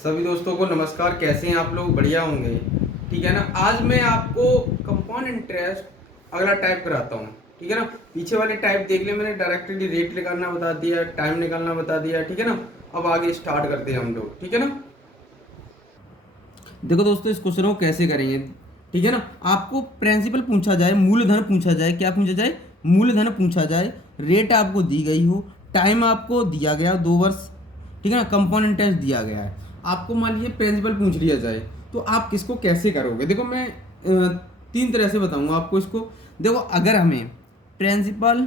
सभी दोस्तों को नमस्कार। कैसे हैं आप लोग? बढ़िया होंगे, ठीक है ना। आज मैं आपको कंपाउंड इंटरेस्ट अगला टाइप कराता हूँ, ठीक है ना। पीछे वाले टाइप देख ले, मैंने डायरेक्टली रेट निकालना बता दिया, टाइम निकालना बता दिया, ठीक है ना। अब आगे स्टार्ट करते हैं हम लोग, ठीक है ना। देखो दोस्तों, इस क्वेश्चन को कैसे करेंगे, ठीक है ना। आपको प्रिंसिपल पूछा जाए, मूलधन पूछा जाए, क्या पूछा जाए? मूलधन पूछा जाए। रेट आपको दी गई हो, टाइम आपको दिया गया 2 वर्ष, ठीक है ना। कंपाउंड इंटरेस्ट दिया गया है। आपको मान लीजिए प्रिंसिपल पूछ लिया जाए, तो आप किसको कैसे करोगे? देखो मैं 3 तरह से बताऊंगा आपको इसको। देखो, अगर हमें प्रिंसिपल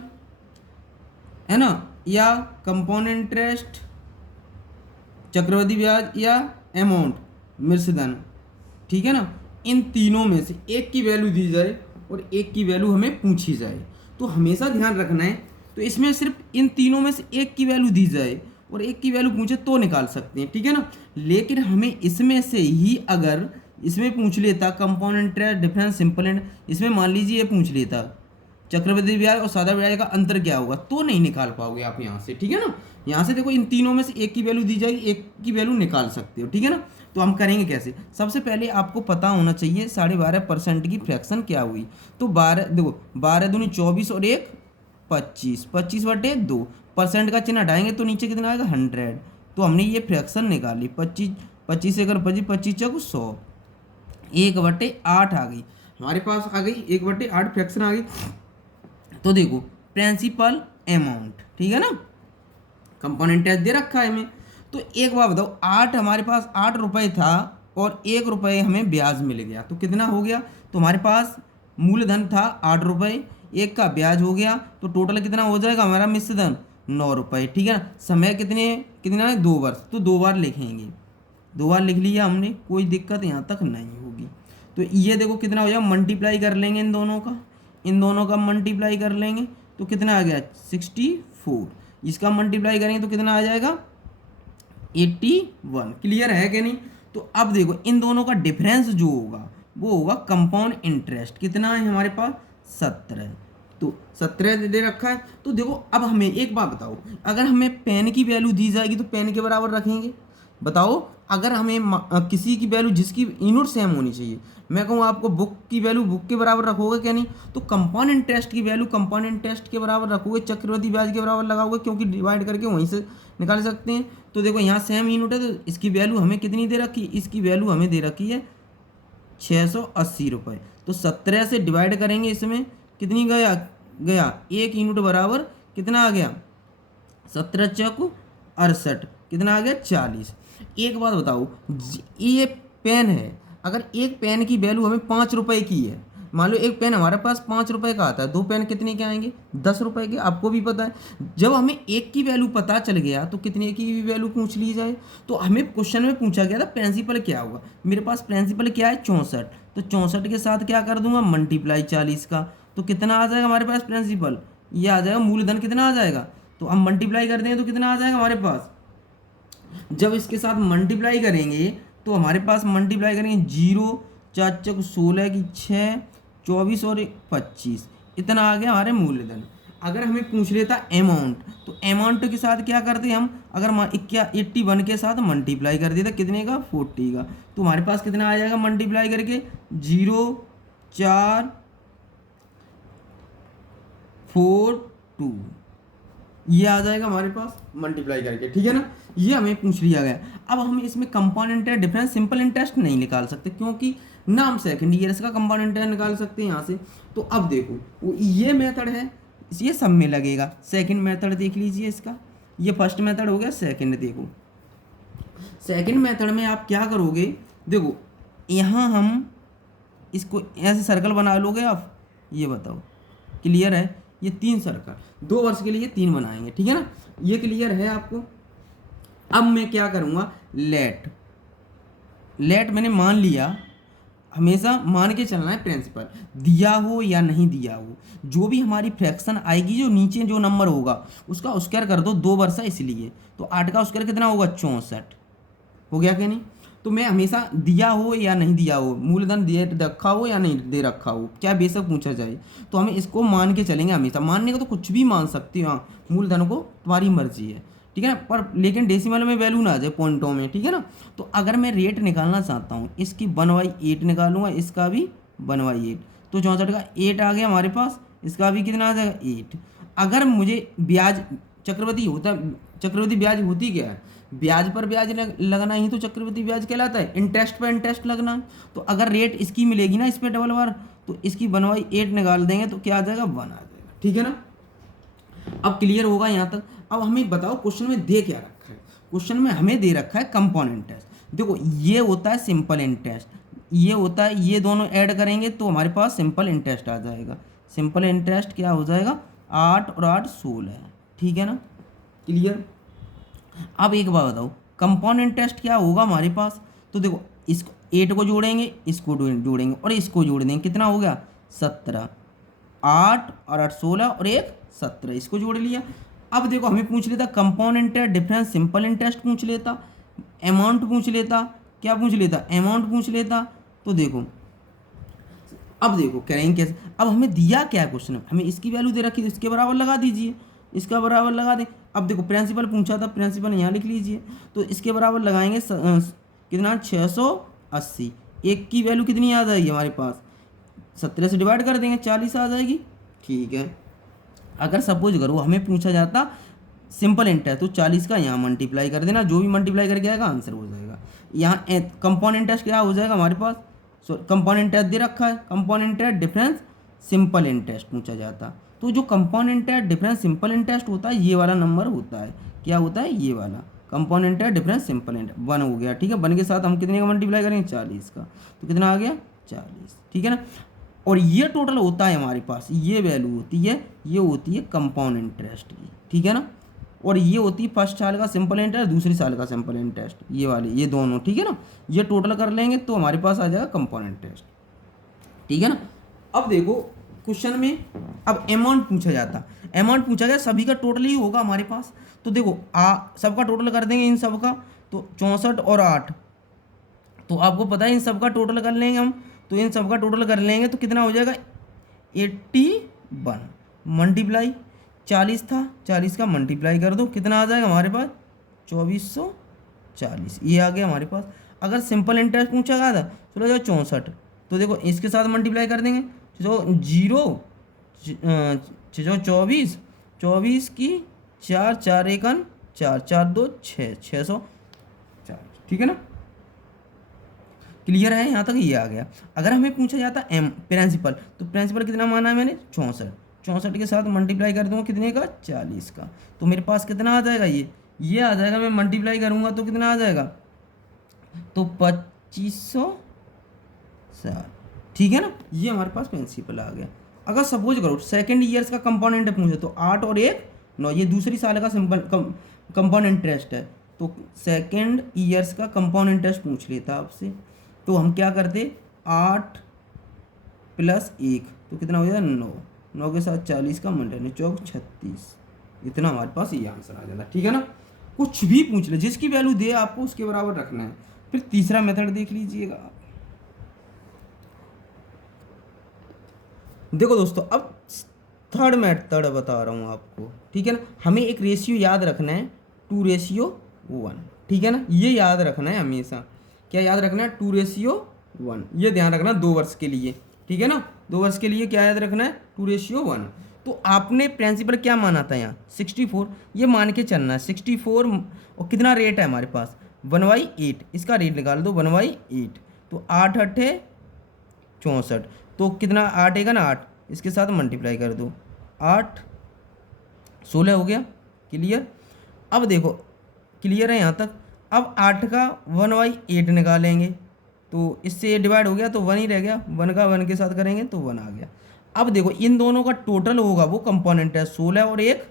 है ना, या कंपाउंड इंटरेस्ट, चक्रवृद्धि ब्याज, या अमाउंट मिश्रधन, ठीक है ना, इन तीनों में से एक की वैल्यू दी जाए और एक की वैल्यू हमें पूछी जाए, तो हमेशा ध्यान रखना है। तो इसमें सिर्फ इन तीनों में से एक की वैल्यू दी जाए और एक की वैल्यू पूछे तो निकाल सकते हैं, ठीक है ना। लेकिन हमें इसमें से ही अगर इसमें पूछ लेता compound interest, difference, simple and, इसमें मान लीजिए ये पूछ लेता चक्रवृद्धि ब्याज और सादा ब्याज का अंतर क्या होगा, तो नहीं निकाल पाओगे आप यहाँ से, ठीक है ना। यहाँ से देखो, इन तीनों में से एक की वैल्यू दी जाएगी, एक की वैल्यू निकाल सकते हो, ठीक है ना। तो हम करेंगे कैसे? सबसे पहले आपको पता होना चाहिए 12.5% की फ्रैक्शन क्या हुई। तो 12, देखो 12 दूनी 24 और 1 25, 25/2, परसेंट का चिन्ह हटाएंगे तो नीचे कितना आएगा? 100। तो हमने ये फ्रैक्शन निकाली, 25, 25 से अगर 25, 25 चौक 100, 1/8 आ गई हमारे पास, आ गई 1/8 फ्रैक्शन आ गई। तो देखो, प्रिंसिपल अमाउंट, ठीक है ना, कंपोनेंट इंटरेस्ट दे रखा है हमें। तो एक बात बताओ, 8 हमारे पास 8 रुपये था और 1 रुपये हमें ब्याज मिल गया, तो कितना हो गया? तो हमारे पास मूलधन था 8 रुपये, एक का ब्याज हो गया, तो टोटल कितना हो जाएगा हमारा मिश्रधन? 9 रुपये, ठीक है ना। समय कितना है? 2 वर्ष, तो 2 बार लिखेंगे, 2 बार लिख लिया हमने, कोई दिक्कत यहाँ तक नहीं होगी। तो ये देखो कितना हो जाएगा, मल्टीप्लाई कर लेंगे इन दोनों का, इन दोनों का मल्टीप्लाई कर लेंगे तो कितना आ गया? 64। इसका मल्टीप्लाई करेंगे तो कितना आ जाएगा? 81। क्लियर है कि नहीं? तो अब देखो, इन दोनों का डिफरेंस जो होगा वो होगा कंपाउंड इंटरेस्ट। कितना है हमारे पास? 17। तो 17 दे रखा है। तो देखो, अब हमें एक बात बताओ, अगर हमें पेन की वैल्यू दी जाएगी तो पेन के बराबर रखेंगे? बताओ, अगर हमें किसी की वैल्यू जिसकी यूनिट सेम होनी चाहिए, मैं कहूँ आपको बुक की वैल्यू बुक के बराबर रखोगे क्या? नहीं। तो कंपाउंड इंटरेस्ट की वैल्यू कंपाउंड इंटरेस्ट के बराबर रखोगे, चक्रवृद्धि ब्याज के बराबर लगाओगे, क्योंकि डिवाइड करके वहीं से निकाल सकते हैं। तो देखो, यहाँ सेम यूनिट है, तो इसकी वैल्यू हमें कितनी दे रखी? इसकी वैल्यू हमें दे रखी है 680 रुपये। तो 17 से डिवाइड करेंगे, इसमें कितनी गया? 1 यूनिट बराबर कितना आ गया? 17 चौक 68, कितना आ गया? 40। एक बात बताओ, ये पेन है, अगर एक पेन की वैल्यू हमें 5 रुपए की है, मान लो एक पेन हमारे पास 5 रुपए का आता है, 2 पेन कितने के आएंगे? 10 रुपए के, आपको भी पता है। जब हमें एक की वैल्यू पता चल गया तो कितने की भी वैल्यू पूछ ली जाए। तो हमें क्वेश्चन में पूछा गया था प्रिंसिपल क्या होगा, मेरे पास प्रिंसिपल क्या है? 64। तो 64 के साथ क्या कर दूंगा? मल्टीप्लाई 40 का, तो कितना आ जाएगा हमारे पास प्रिंसिपल? ये आ जाएगा मूलधन, कितना आ जाएगा? तो हम मल्टीप्लाई करते हैं तो कितना आ जाएगा हमारे पास? जब इसके साथ मल्टीप्लाई करेंगे तो हमारे पास मल्टीप्लाई करेंगे 0, 4 चौक 16 की 6, 24 और 25, इतना आ गया हमारे मूलधन। अगर हमें पूछ लेता अमाउंट, तो अमाउंट के साथ क्या करते हम? अगर 81 के साथ मल्टीप्लाई कर देता, कितने का? 40 का, तो हमारे पास कितना आ जाएगा मल्टीप्लाई करके? 0, 4, 4, 2, ये आ जाएगा हमारे पास मल्टीप्लाई करके, ठीक है ना। ये हमें पूछ लिया गया। अब हम इसमें compound interest, difference, simple interest नहीं निकाल सकते, क्योंकि नाम सेकंड ईयर का कंपाउंड इंटरेस्ट निकाल सकते हैं यहाँ से। तो अब देखो, ये मेथड है, ये सब में लगेगा। सेकंड मेथड देख लीजिए इसका, ये फर्स्ट मेथड हो गया, सेकंड देखो। सेकंड मेथड में आप क्या करोगे? देखो, यहाँ हम इसको ऐसे सर्कल बना लोगे आप, ये बताओ क्लियर है? ये 3 सर्कल 2 वर्ष के लिए 3 बनाएंगे, ठीक है ना। ये क्लियर है आपको? अब मैं क्या करूँगा, लेट मैंने मान लिया, हमेशा मान के चलना है प्रिंसिपल, दिया हो या नहीं दिया हो, जो भी हमारी फ्रैक्शन आएगी, जो नीचे जो नंबर होगा उसका स्क्वायर कर दो, 2 वर्ष है इसलिए, तो 8 का स्क्वायर कितना होगा? 64। हो गया कि नहीं? तो मैं हमेशा दिया हो या नहीं दिया हो, मूलधन दे रखा हो या नहीं दे रखा हो, क्या बेशक पूछा जाए, तो हमें इसको मान के चलेंगे हमेशा। मानने का तो कुछ भी मान सकते हो, हाँ, मूलधन को तुम्हारी मर्जी है, ठीक है ना, पर लेकिन डेसिमल में वैल्यू ना आ जाए पॉइंटों में, ठीक है ना। तो अगर मैं रेट निकालना चाहता हूँ, इसकी 1/8 निकालूंगा, इसका भी 1/8, तो 64 का 8 आ गया हमारे पास, इसका भी कितना आ जाएगा 8। अगर मुझे ब्याज चक्रवृद्धि होता, चक्रवृद्धि ब्याज होती क्या है, ब्याज पर ब्याज लगना ही तो चक्रवृद्धि ब्याज कहलाता है, इंटरेस्ट पर इंटरेस्ट लगना। तो अगर रेट इसकी मिलेगी ना इस पर डबल बार, तो इसकी 1/8 निकाल देंगे तो क्या आ जाएगा 1 आ जाएगा, ठीक है ना। अब क्लियर होगा यहाँ तक। अब हमें बताओ क्वेश्चन में दे क्या रखा है। क्वेश्चन में हमें दे रखा है कंपाउंड इंटरेस्ट। देखो ये होता है सिंपल इंटरेस्ट, ये होता है, ये दोनों ऐड करेंगे तो हमारे पास सिंपल इंटरेस्ट आ जाएगा। सिंपल इंटरेस्ट क्या हो जाएगा, 8 और 8 16, ठीक है ना, क्लियर। अब एक बात बताओ कंपाउंड इंटरेस्ट क्या होगा हमारे पास। तो देखो इसको 8 को जोड़ेंगे, इसको जोड़ेंगे और इसको जोड़ देंगे, कितना हो गया 17। 8 और 8 16 और एक 17, इसको जोड़ लिया। अब देखो हमें पूछ लेता compound interest difference simple interest पूछ लेता, अमाउंट पूछ लेता, क्या पूछ लेता, अमाउंट पूछ लेता। तो देखो अब देखो करेंगे कैसे। अब हमें दिया क्या है क्वेश्चन में, हमें इसकी वैल्यू दे रखी है, तो इसके बराबर लगा दीजिए, इसका बराबर लगा दें। अब देखो प्रिंसिपल पूछा था, प्रिंसिपल यहाँ लिख लीजिए, तो इसके बराबर लगाएंगे कितना 680। एक की वैल्यू कितनी आ जाएगी हमारे पास, 17 से डिवाइड कर देंगे 40 आ जाएगी, ठीक है। अगर सपोज करो हमें पूछा जाता सिंपल इंटरेस्ट, तो 40 का यहाँ मल्टीप्लाई कर देना, जो भी मल्टीप्लाई करके आएगा आंसर हो जाएगा। यहाँ कंपाउंड इंटरेस्ट क्या हो जाएगा हमारे पास, कंपाउंड इंटरेस्ट दे रखा है, compound interest difference simple interest पूछा जाता, तो जो compound interest difference simple interest होता है ये वाला नंबर होता है, क्या होता है ये वाला compound interest difference simple interest 1 हो गया, ठीक है। 1 के साथ हम कितने का मल्टीप्लाई करेंगे 40 का, तो कितना आ गया 40, ठीक है ना। और ये टोटल होता है हमारे पास, ये वैल्यू होती है, ये होती है कंपाउंड इंटरेस्ट की, ठीक है ना। और ये होती है फर्स्ट साल का सिंपल इंटरेस्ट, दूसरी साल का सिंपल इंटरेस्ट, ये वाले ये दोनों, ठीक है ना। ये टोटल कर लेंगे तो हमारे पास आ जाएगा कंपाउंड इंटरेस्ट, ठीक है ना। अब देखो क्वेश्चन में अब अमाउंट पूछा जाता, अमाउंट पूछा गया सभी का टोटल ही होगा हमारे पास। तो देखो सबका टोटल कर देंगे इन सब का, तो 64 और 8, तो आपको पता है इन सब का टोटल कर लेंगे हम, तो इन सब का टोटल कर लेंगे तो कितना हो जाएगा 81 मल्टीप्लाई 40 था, 40 का मल्टीप्लाई कर दो, कितना आ जाएगा हमारे पास 2440, ये आ गया हमारे पास। अगर सिंपल इंटरेस्ट पूछा गया था चलो जाओ 64, तो देखो इसके साथ मल्टीप्लाई कर देंगे, जो 0 24, 24 की 4 4 1 4 4 2 6 640, ठीक है ना, क्लियर है यहाँ तक, ये आ गया। अगर हमें पूछा जाता प्रिंसिपल, तो प्रिंसिपल कितना माना है मैंने 64, 64 के साथ मल्टीप्लाई कर दूंगा कितने का 40 का, तो मेरे पास कितना आ जाएगा ये आ जाएगा, मैं मल्टीप्लाई करूंगा तो कितना आ जाएगा, तो 2560, ठीक है ना। ये हमारे पास प्रिंसिपल आ गया। अगर सपोज करो सेकेंड ईयर्स का कंपाउंड पूछे तो 8 और 1 9, ये दूसरी साल का सिंपल कंपाउंड इंटरेस्ट है, तो सेकेंड ईयर्स का कंपाउंड इंटरेस्ट पूछ लेता आपसे, तो हम क्या करते 8 + 1 तो कितना हो जाएगा 9, 9 के साथ 40 का मल्टीप्लाई 4 36, इतना हमारे पास ये आंसर आ जाता, ठीक है ना। कुछ भी पूछ ले, जिसकी वैल्यू दे आपको उसके बराबर रखना है। फिर तीसरा मेथड देख लीजिएगा आप। देखो दोस्तों अब थर्ड मेथड बता रहा हूँ आपको, ठीक है ना। हमें एक रेशियो याद रखना है 2:1, ठीक है ना, ये याद रखना है हमेशा। क्या याद रखना है 2:1, ये ध्यान रखना 2 वर्ष के लिए, ठीक है ना। 2 वर्ष के लिए क्या याद रखना है 2:1। तो आपने प्रिंसिपल क्या माना था यहाँ 64, ये मान के चलना है 64, और कितना रेट है हमारे पास 1/8, इसका रेट निकाल दो 1/8, तो 8 8 64, तो कितना 8 1 8, इसके साथ मल्टीप्लाई कर दो 8 16 हो गया, क्लियर। अब देखो क्लियर है यहाँ तक। अब 8 का 1/8 निकालेंगे, तो इससे ये डिवाइड हो गया तो 1 ही रह गया, 1 का 1 के साथ करेंगे तो 1 आ गया। अब देखो इन दोनों का टोटल होगा वो कंपोनेंट है 16 और 1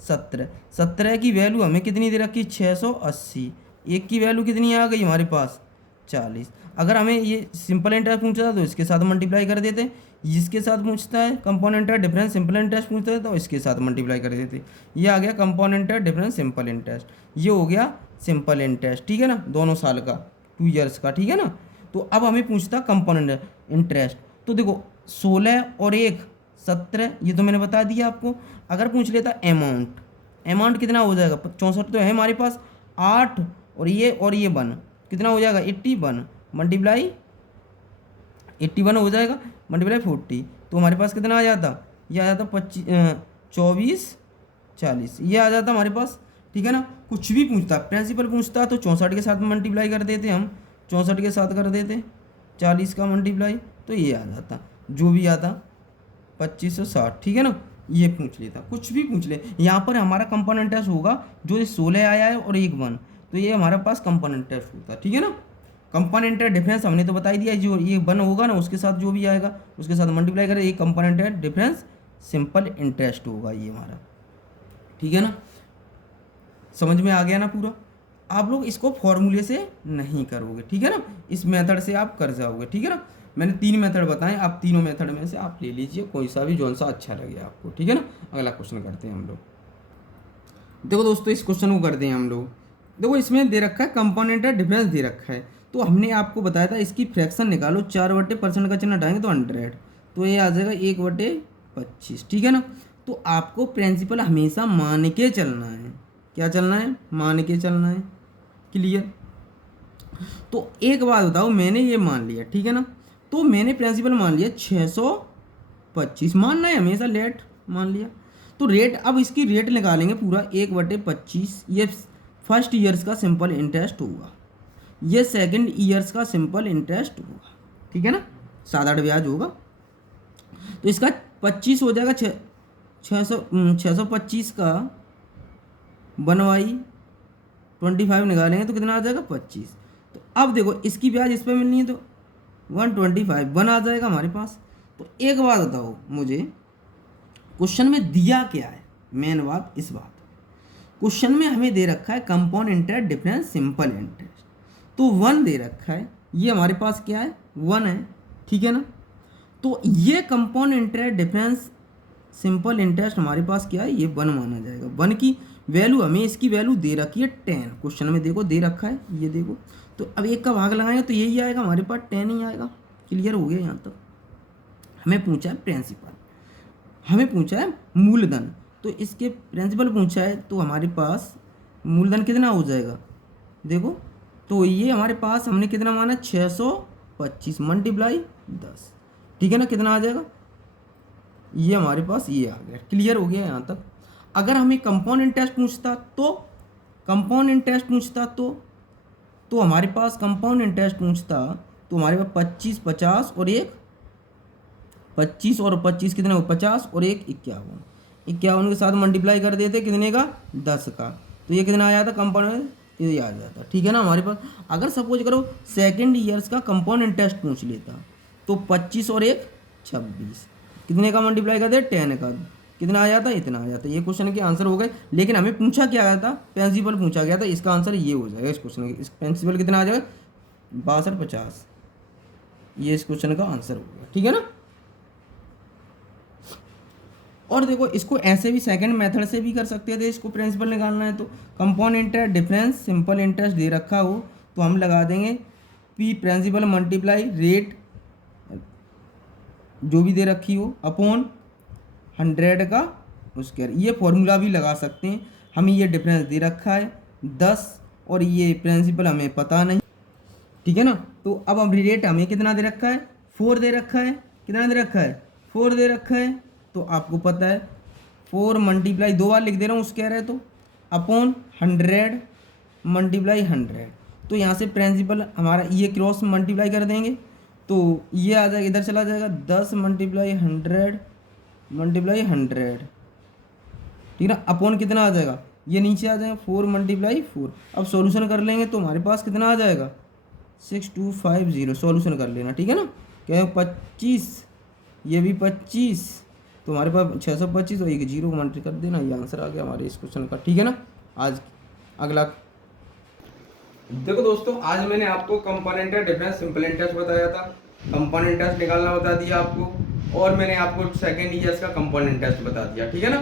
17, 17 की वैल्यू हमें कितनी दे रखी 680, एक की वैल्यू कितनी आ गई हमारे पास 40। अगर हमें ये सिंपल इंटरेस्ट पूछता था तो इसके साथ मल्टीप्लाई कर देते, जिसके साथ पूछता है कंपोनेंट डिफरेंस सिंपल इंटरेस्ट पूछता है तो इसके साथ मल्टीप्लाई कर देते, ये आ गया कंपोनेंट डिफरेंस सिंपल इंटरेस्ट, ये हो गया सिंपल इंटरेस्ट, ठीक है ना, दोनों साल का 2 ईयर्स का, ठीक है ना। तो अब हमें पूछता कंपोनेंट इंटरेस्ट, तो देखो 16 और 1 17, ये तो मैंने बता दिया आपको। अगर पूछ लेता अमाउंट, अमाउंट कितना हो जाएगा, 64 तो है हमारे पास, 8 और ये 1 कितना हो जाएगा 81 मल्टीप्लाई 81 हो जाएगा मल्टीप्लाई 40, तो हमारे पास कितना आ जाता, ये आ जाता 24 40 ये आ जाता हमारे पास। ठीक है ना, कुछ भी पूछता प्रिंसिपल पूछता तो 64 के साथ मल्टीप्लाई कर देते हम, 64 के साथ कर देते 40 का मल्टीप्लाई, तो ये आ जाता जो भी आता 2560। ठीक है ना, ये पूछ लेता, कुछ भी पूछ ले। यहाँ पर हमारा कंपोनेंट टेस्ट होगा, जो ये 16 आया है और 1 1, तो ये हमारे पास कंपोनेंट टेस्ट होता है। ठीक है ना, कंपोनेंट डिफरेंस हमने तो बता ही दिया, जो ये 1 होगा ना उसके साथ जो भी आएगा उसके साथ मल्टीप्लाई करें, ये कंपोनेंट डिफरेंस सिंपल इंटरेस्ट होगा ये हमारा। ठीक है ना, समझ में आ गया ना पूरा। आप लोग इसको फॉर्मूले से नहीं करोगे, ठीक है ना, इस मेथड से आप कर जाओगे। ठीक है ना, मैंने 3 मेथड बताए, आप तीनों मेथड में से आप ले लीजिए कोई सा भी, जौन सा अच्छा लगे आपको। ठीक है ना, अगला क्वेश्चन करते हैं हम लोग। देखो दोस्तों, इस क्वेश्चन को करते हैं हम लोग। देखो इसमें दे रखा है कंपोनेंट डिफरेंस दे रखा है, तो हमने आपको बताया था इसकी फ्रैक्शन निकालो, 4/% का चिन्ह हटाएंगे तो 100, तो ये आ जाएगा 1/25। ठीक है ना, तो आपको प्रिंसिपल हमेशा मान के चलना है। क्या चलना है, मान के चलना है। क्लियर। तो एक बात बताओ, मैंने ये मान लिया, ठीक है ना, तो मैंने प्रिंसिपल मान लिया 625, मानना है हमेशा, लेट मान लिया। तो रेट, अब इसकी रेट निकालेंगे पूरा 1/25, ये फर्स्ट ईयर्स का सिंपल इंटरेस्ट होगा, ये सेकंड ईयर्स का सिंपल इंटरेस्ट होगा। ठीक है ना, साधारण ब्याज होगा, तो इसका 25 हो जाएगा, 625 का 1/25 निकालेंगे तो कितना आ जाएगा 25। तो अब देखो इसकी ब्याज इस पर मिलनी है तो 125 1 आ जाएगा हमारे पास। तो एक बात बताओ मुझे, क्वेश्चन में दिया क्या है, मेन बात इस बात, क्वेश्चन में हमें दे रखा है compound interest difference simple interest, तो 1 दे रखा है, ये हमारे पास क्या है 1 है। ठीक है ना, तो ये compound interest difference simple interest हमारे पास क्या है, ये 1 माना जाएगा। 1 की वैल्यू, हमें इसकी वैल्यू दे रखी है 10, क्वेश्चन में देखो दे रखा है, ये देखो, तो अब 1 का भाग लगाएंगे तो यही आएगा हमारे पास, 10 ही आएगा। क्लियर हो गया यहाँ तक। हमें पूछा है प्रिंसिपल, हमें पूछा है मूलधन, तो इसके प्रिंसिपल पूछा है, तो हमारे पास मूलधन कितना हो जाएगा, देखो, तो ये हमारे पास हमने कितना माना 625 मल्टीप्लाई 10। ठीक है ना, कितना आ जाएगा, ये हमारे पास ये आ गया। क्लियर हो गया यहाँ तक। अगर हमें कंपाउंड इंटरेस्ट पूछता तो, कंपाउंड इंटरेस्ट पूछता तो हमारे पास कंपाउंड इंटरेस्ट पूछता तो हमारे पास 25 50 और 1 25 और 25 कितने हो 50 और 1 51, 51 के साथ मल्टीप्लाई कर देते कितने का 10 का, तो ये कितना आ जाता कंपाउंड, ये आ जाता। ठीक है ना, हमारे पास अगर सपोज करो सेकेंड ईयर्स का कंपाउंड इंटरेस्ट पूछ लेता तो 25 और 1 26, कितने का मल्टीप्लाई कर दे 10 का, कितना आ जाता, इतना आ जाता। ये क्वेश्चन के आंसर हो गए। लेकिन हमें पूछा क्या गया था, प्रिंसिपल पूछा गया था, इसका आंसर ये हो जाएगा इस क्वेश्चन का। इस प्रिंसिपल कितना आ जाएगा 62 50, ये इस क्वेश्चन का आंसर होगा। ठीक है ना, और देखो इसको ऐसे भी सेकंड मेथड से भी कर सकते थे, इसको प्रिंसिपल निकालना है तो compound interest difference simple interest दे रखा हो तो हम लगा देंगे पी प्रिंसिपल मल्टीप्लाई रेट जो भी दे रखी हो अपॉन 100 का स्क्वायर, ये फॉर्मूला भी लगा सकते हैं। हमें ये डिफरेंस दे रखा है 10 और ये प्रिंसिपल हमें पता नहीं। ठीक है ना, तो अब रेट हमें कितना दे रखा है 4 दे रखा है, कितना दे रखा है 4 दे रखा है, तो आपको पता है 4 मल्टीप्लाई 2 बार लिख दे रहा हूँ स्क्वायर है तो अपॉन 100 मल्टीप्लाई 100, तो यहाँ से प्रिंसिपल हमारा ये क्रॉस मल्टीप्लाई कर देंगे तो ये आ जाएगा, इधर चला जाएगा 10 मल्टीप्लाई 100 मल्टीप्लाई 100। ठीक है ना, अपॉन कितना आ जाएगा, ये नीचे आ जाएगा 4 मल्टीप्लाई 4। अब सॉल्यूशन कर लेंगे तो हमारे पास कितना आ जाएगा 6250, सॉल्यूशन कर लेना। ठीक है ना, क्या 25, ये भी 25, तो हमारे पास 625 और एक 0 मल्टी कर देना, ये आंसर आ गया हमारे इस क्वेश्चन का। ठीक है ना, आज अगला देखो दोस्तों, आज मैंने आपको कंपोनेंट डिफरेंस सिंपल इंटरेस्ट बताया था, कंपोनेंट इंटरेस्ट निकालना बता दिया आपको, और मैंने आपको सेकेंड ईयर्स का कंपोनेंट इंटरेस्ट बता दिया। ठीक है ना।